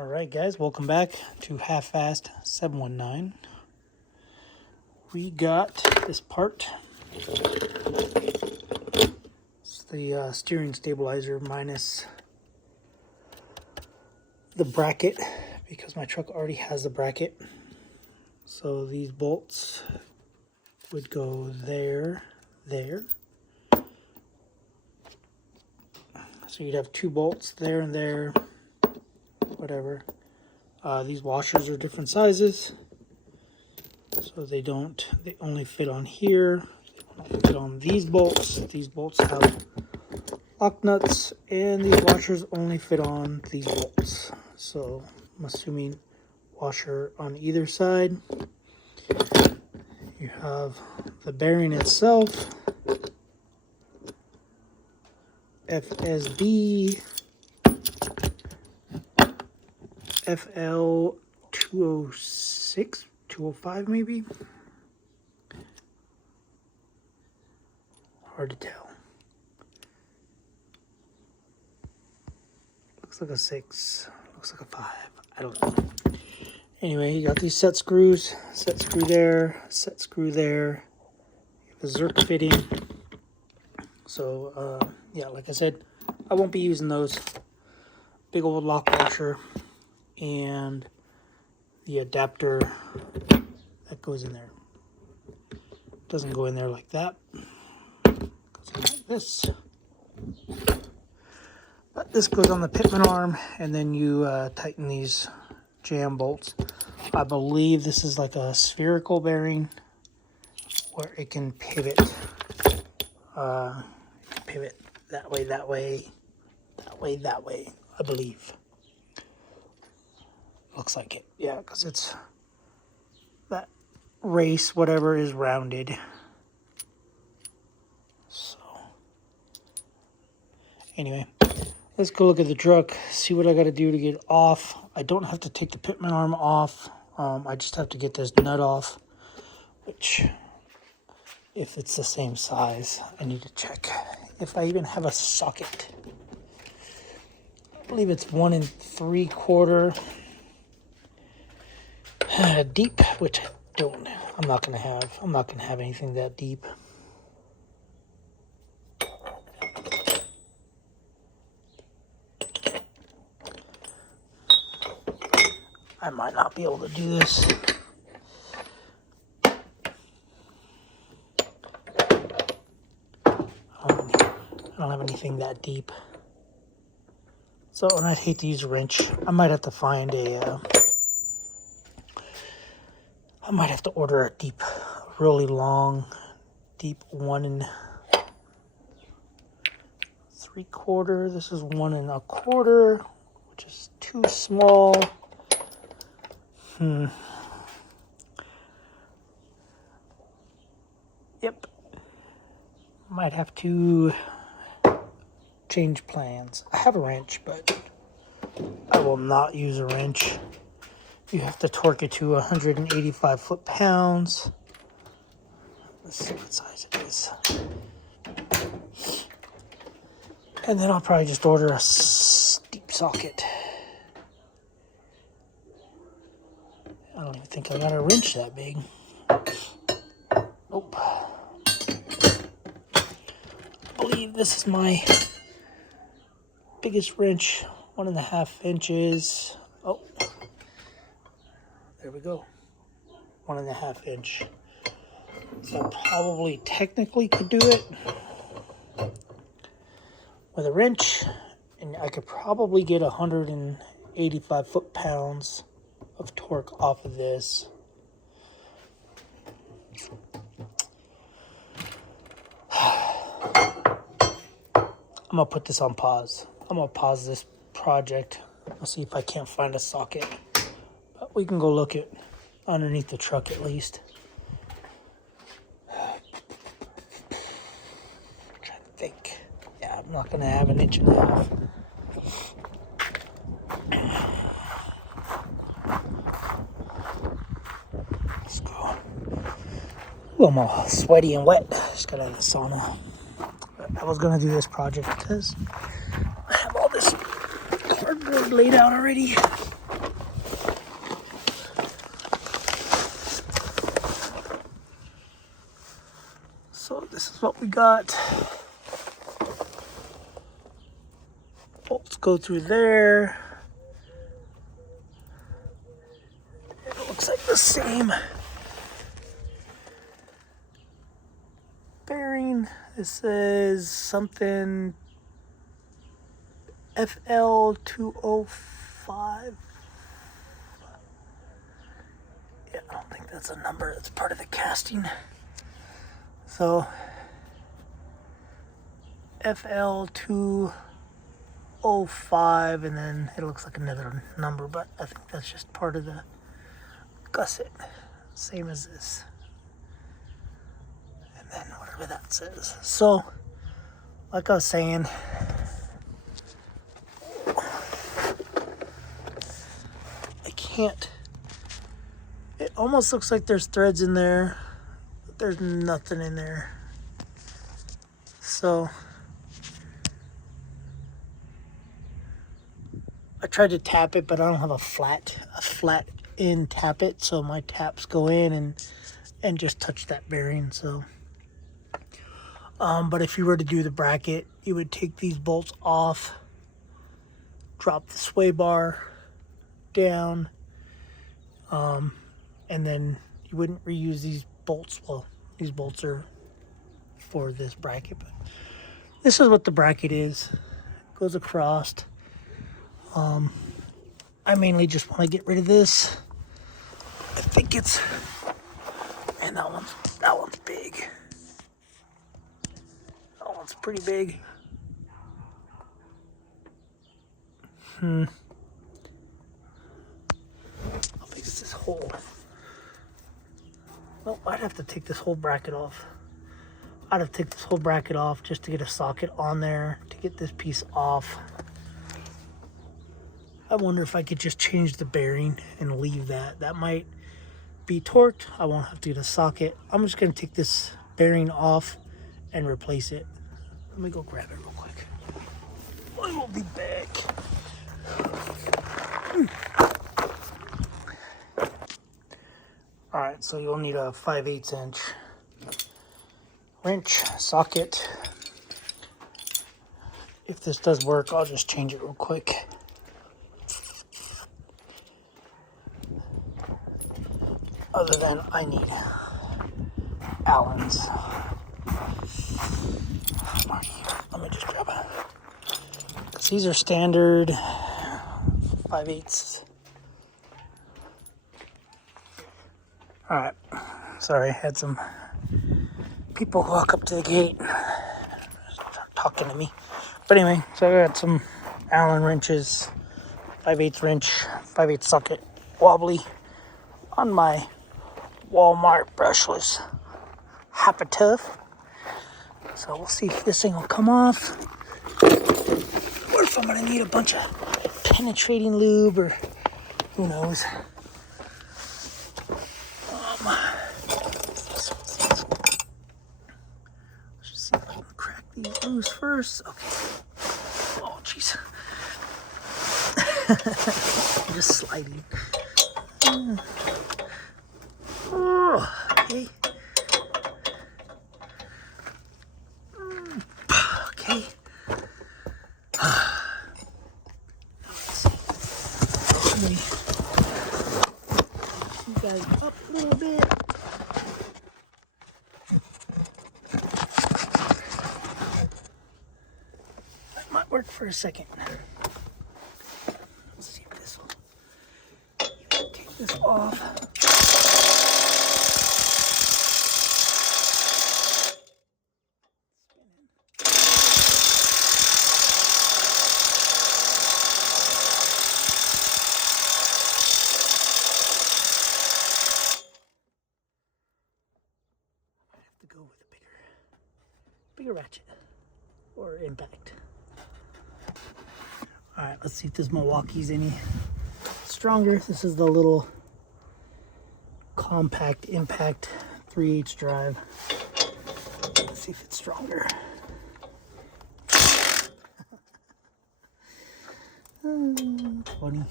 Alright guys, welcome back to Half-Assed 719. We got this part. It's the steering stabilizer minus the bracket, because my truck already has the bracket. So these bolts would go there. So you'd have two bolts there and there, whatever. These washers are different sizes, so they only fit on here. They don't fit on these bolts. These bolts have lock nuts, and these washers only fit on these bolts. So I'm assuming washer on either side. You have the bearing itself, FSB FL 206, 205 maybe. Hard to tell. Looks like a 6, looks like a 5. I don't know. Anyway, you got these set screws, set screw there, set screw there. You have a Zerk fitting. So, yeah, like I said, I won't be using those. Big old lock washer and the adapter that goes in there. Doesn't go in there like that. Goes in like this. But this goes on the pitman arm, and then you tighten these jam bolts. I believe this is like a spherical bearing where it can pivot. Pivot that way, that way, that way, that way, I believe. Looks like it, yeah, because it's that race, whatever, is rounded. So, anyway, let's go look at the truck, see what I got to do to get it off. I don't have to take the pitman arm off. I just have to get this nut off, which, if it's the same size, I need to check if I even have a socket. I believe it's 1 3/4 deep, which I'm not gonna have anything that deep. I might not be able to do this. I don't have anything that deep. So, and I'd hate to use a wrench. I might have to find I might have to order a deep, really long, deep 1 3/4. This is 1 1/4, which is too small. Yep. Might have to change plans. I have a wrench, but I will not use a wrench. You have to torque it to 185 foot-pounds. Let's see what size it is. And then I'll probably just order a deep socket. I don't even think I got a wrench that big. Nope. I believe this is my biggest wrench, 1.5 inches. Oh, there we go, 1.5 inch. So I probably technically could do it with a wrench, and I could probably get 185 foot-pounds of torque off of this. I'm gonna put this on pause. I'm gonna pause this project. I'll see if I can't find a socket. But we can go look at underneath the truck at least. I'm trying to think. Yeah, I'm not gonna have 1.5 inches. Let's go. Ooh, I'm all sweaty and wet. Just got out of the sauna. I was gonna do this project because I have all this cardboard laid out already. we got bolts go through there. It looks like the same bearing. This says something FL205. Yeah, I don't think that's a number. That's part of the casting. So FL205, and then it looks like another number, but I think that's just part of the gusset, same as this, and then whatever that says. So like I was saying, I can't, it almost looks like there's threads in there, but there's nothing in there. So I tried to tap it, but I don't have a flat end tappet, so my taps go in and just touch that bearing. So but if you were to do the bracket, you would take these bolts off, drop the sway bar down, and then you wouldn't reuse these bolts. Well, these bolts are for this bracket, but this is what the bracket is. It goes across. I mainly just want to get rid of this. I think it's, man, that one's big. That one's pretty big. How big is this hole? Well, I'd have to take this whole bracket off. I'd have to take this whole bracket off just to get a socket on there, to get this piece off. I wonder if I could just change the bearing and leave that. That might be torqued. I won't have to get a socket. I'm just going to take this bearing off and replace it. Let me go grab it real quick. I will be back. All right, so you'll need a 5/8 inch wrench socket. If this does work, I'll just change it real quick. Other than I need Allen's. Let me just grab it. These are standard 5/8. All right. Sorry, I had some people walk up to the gate start talking to me. But anyway, so I got some Allen wrenches, 5/8 wrench, 5/8 socket, wobbly on my Walmart brushless Tough. So we'll see if this thing will come off, or if I'm gonna need a bunch of penetrating lube, or who knows. Let's just see if I can crack these loose first. Okay. Oh, jeez. I'm just sliding. Oh, okay. Okay. Let's see. Let me you guys up a little bit. That might work for a second. Let's see if this will. Take this off. To go with a bigger ratchet or impact. All right, let's see if this Milwaukee's any stronger. This is the little compact impact 3/8 drive. Let's see if it's stronger. Funny.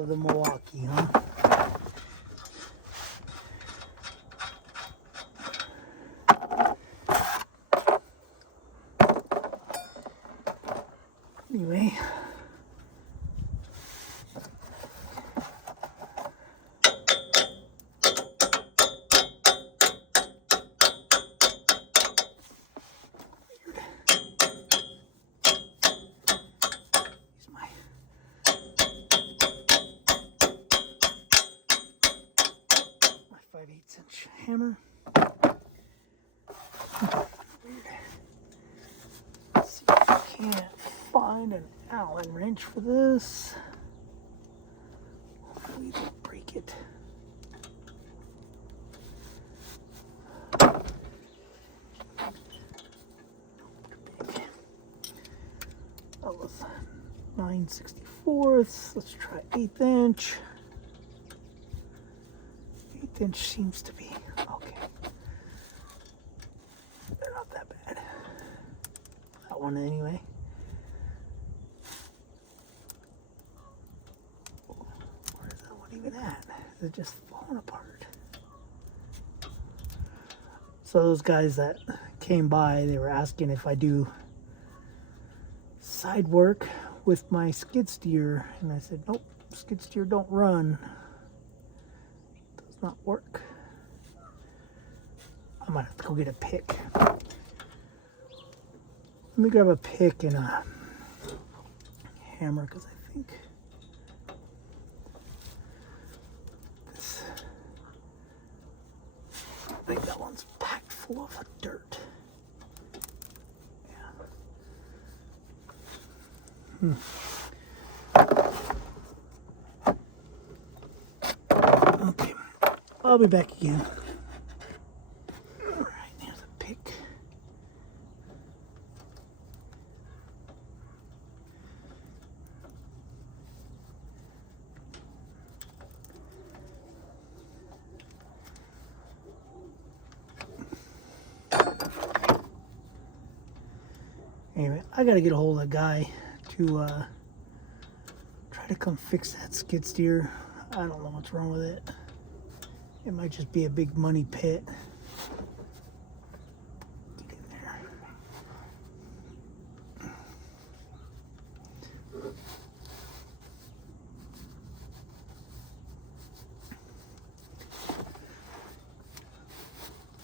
of the Milwaukee, huh? Anyway, my 5/8" hammer. Weird. Let's see if I can't find an Allen wrench for this. Hopefully don't break it. That was 9/64. Let's try 1/8 inch. 1/8 inch seems to be okay. They're not that bad. That one anyway. Where's that one even at? Is it just falling apart? So those guys that came by, they were asking if I do side work with my skid steer, and I said nope, skid steer don't run. Does not work. I might have to go get a pick. Let me grab a pick and a hammer, because I think that one's packed full of dirt. Yeah. Okay, I'll be back again. All right, here's a pick. Anyway, I gotta get a hold of a guy to try to come fix that skid steer. I don't know what's wrong with it. It might just be a big money pit. Get in there.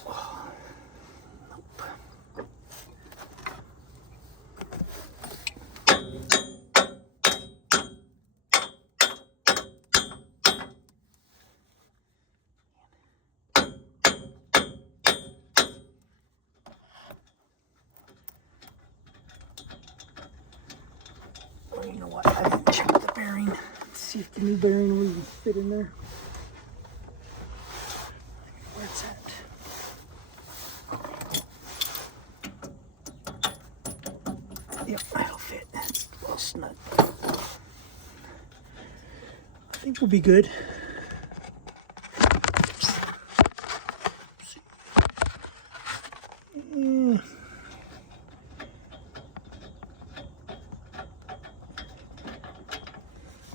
Oh, nope. You know what? I didn't check the bearing. Let's see if the new bearing will even fit in there. Where it's at. Yep, that'll fit. It's well snug. I think we'll be good.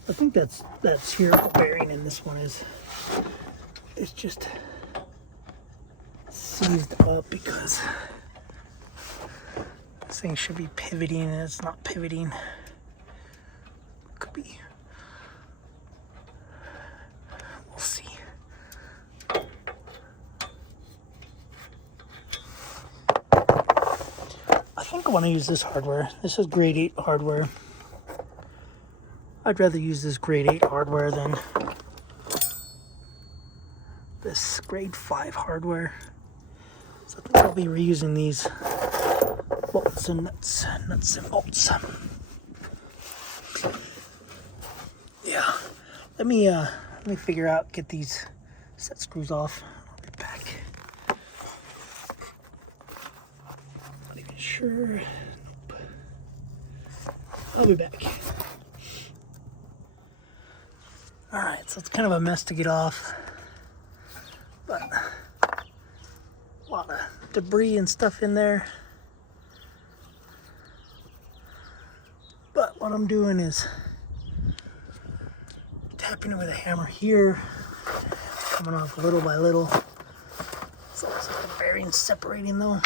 I think that's spherical bearing, and this one is just seized up because this thing should be pivoting and it's not pivoting. Could be. We'll see. I think I want to use this hardware. This is grade 8 hardware. I'd rather use this grade 8 hardware than this grade 5 hardware. So I think I'll be reusing these bolts and nuts and bolts. Yeah. Let me figure out, get these set screws off. I'll be back. Not even sure. Nope. I'll be back. Alright, so it's kind of a mess to get off, but a lot of debris and stuff in there. But what I'm doing is tapping it with a hammer here, coming off little by little. So it's like the bearing's separating though.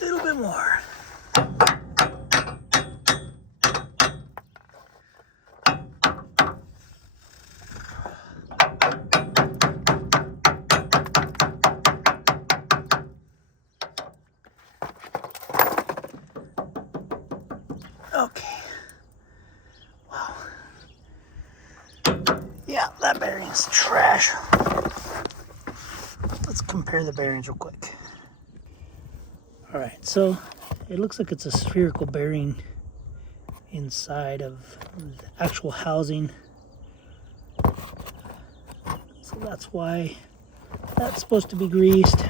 A little bit more. Okay. Wow. Yeah, that bearing's trash. Let's compare the bearings real quick. All right, so it looks like it's a spherical bearing inside of the actual housing. So that's why that's supposed to be greased.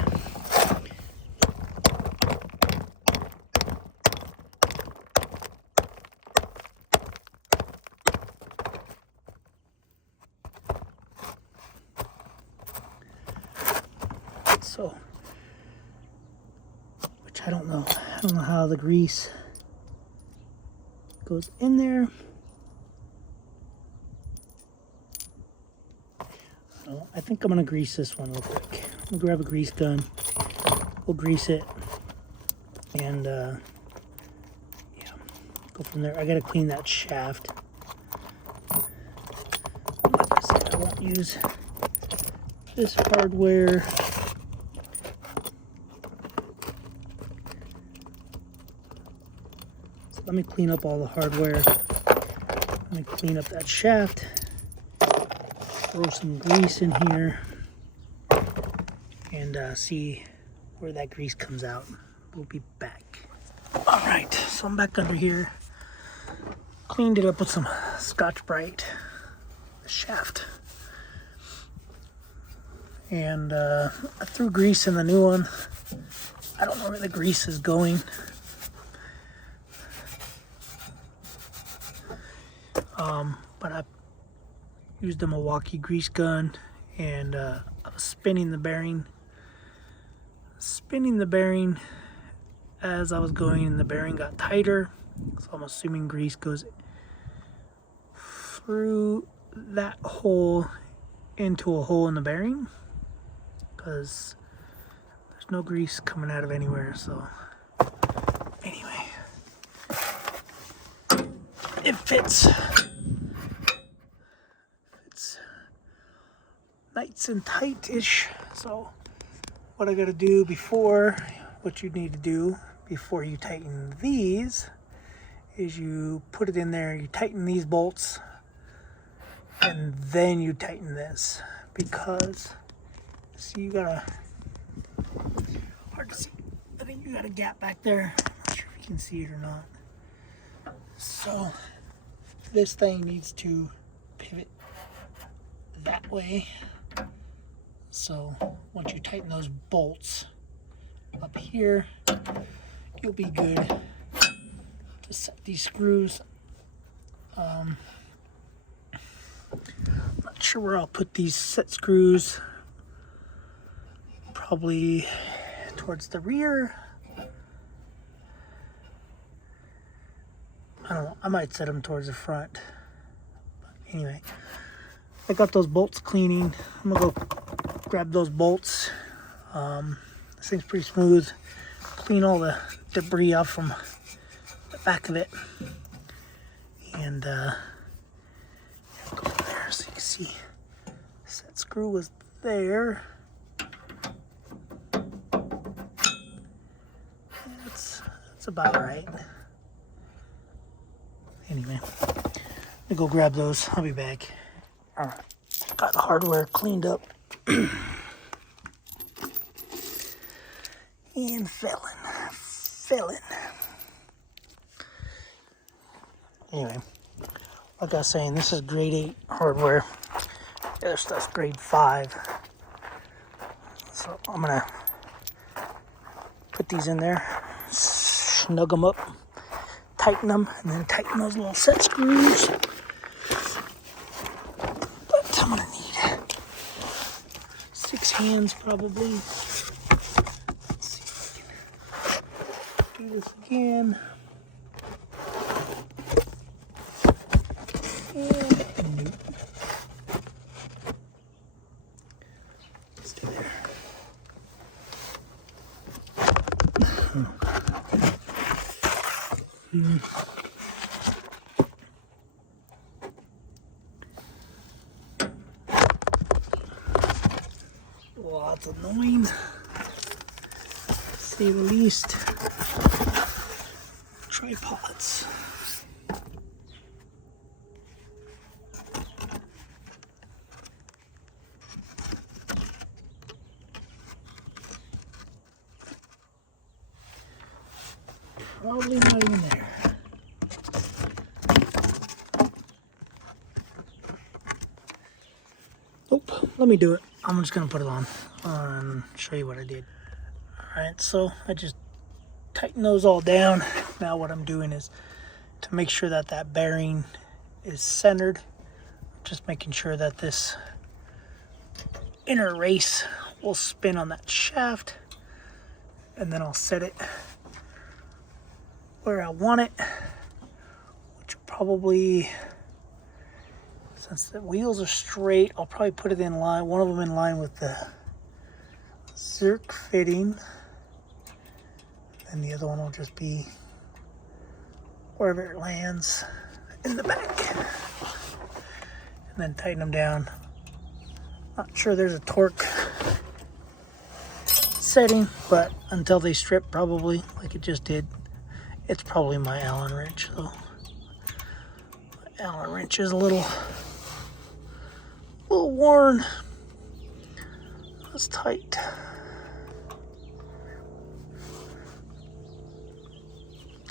So, which I don't know how the grease goes in there. So I think I'm gonna grease this one real quick. I'm gonna grab a grease gun. We'll grease it, and yeah, go from there. I gotta clean that shaft. Like I said, I won't use this hardware. So let me clean up all the hardware. Let me clean up that shaft. Throw some grease in here and see where that grease comes out. We'll be back. All right, so I'm back under here. Cleaned it up with some Scotch-Brite, the shaft. And I threw grease in the new one. I don't know where the grease is going. But I used a Milwaukee grease gun, and I was spinning the bearing as I was going, and the bearing got tighter. So I'm assuming grease goes through that hole into a hole in the bearing, because there's no grease coming out of anywhere. So anyway, it fits. It's nice and tight-ish. So what I gotta do what you need to do before you tighten these is you put it in there, you tighten these bolts, and then you tighten this, because see, you gotta, hard to see, I think you got a gap back there. I'm not sure if you can see it or not. So this thing needs to pivot that way. So once you tighten those bolts up here, you'll be good to set these screws. Not sure where I'll put these set screws. Probably towards the rear. I might set them towards the front. But anyway, I got those bolts cleaning. I'm gonna go grab those bolts. This thing's pretty smooth. Clean all the debris off from the back of it. And go from there so you can see. Set screw was there. That's about right. Anyway, let me go grab those. I'll be back. All right, got the hardware cleaned up and filling. Anyway, like I was saying, this is grade 8 hardware. The other stuff's grade 5. So I'm gonna put these in there, snug them up, tighten them, and then tighten those little set screws. But I'm gonna need 6 hands probably. Let's see if I can do this again. And stay there. Lots of annoying, to say the least. Tripods. Probably not even there. Nope, let me do it. I'm just gonna put it on and show you what I did. Alright, so I just tightened those all down. Now what I'm doing is to make sure that that bearing is centered. Just making sure that this inner race will spin on that shaft. And then I'll set it where I want it, which will probably, since the wheels are straight, I'll probably put it in line, one of them in line with the Zerk fitting, and the other one will just be wherever it lands in the back, and then tighten them down. Not sure there's a torque setting, but until they strip, probably like it just did. It's probably my Allen wrench, though. My Allen wrench is a little worn. That's tight.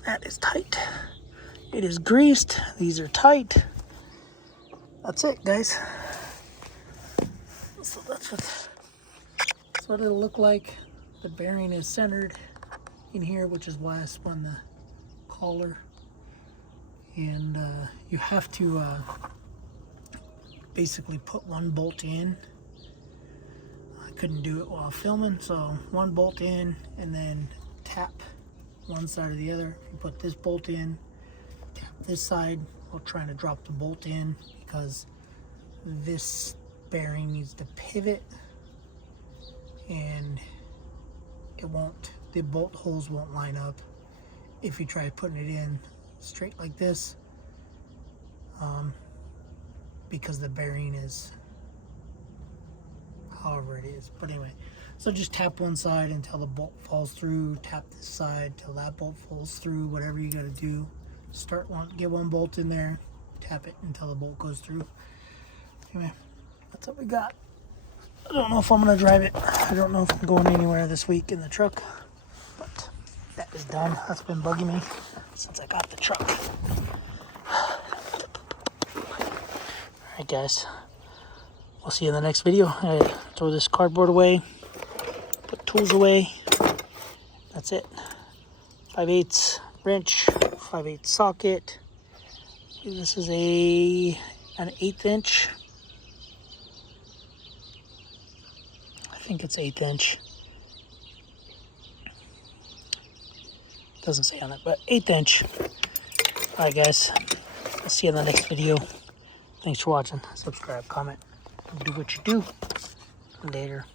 That is tight. It is greased. These are tight. That's it, guys. So that's what it'll look like. The bearing is centered in here, which is why I spun the collar. And you have to basically put one bolt in. I couldn't do it while filming, so one bolt in and then tap one side or the other. If you put this bolt in, tap this side while trying to drop the bolt in, because this bearing needs to pivot and it won't, the bolt holes won't line up if you try putting it in straight like this, because the bearing is however it is. But anyway, so just tap one side until the bolt falls through, tap this side till that bolt falls through, whatever you got to do. Start one, get one bolt in there, tap it until the bolt goes through. Anyway, that's what we got. I don't know if I'm going to drive it. I don't know if I'm going anywhere this week in the truck, but that is done. That's been bugging me since I got the truck. Alright guys, we'll see you in the next video. I throw this cardboard away, put tools away. That's it. 5/8 wrench, 5/8 socket. This is an 1/8 inch. I think it's 1/8 inch. Doesn't say on it, but 1/8 inch Alright guys, I'll see you in the next video. Thanks for watching. Subscribe, comment, do what you do. Later.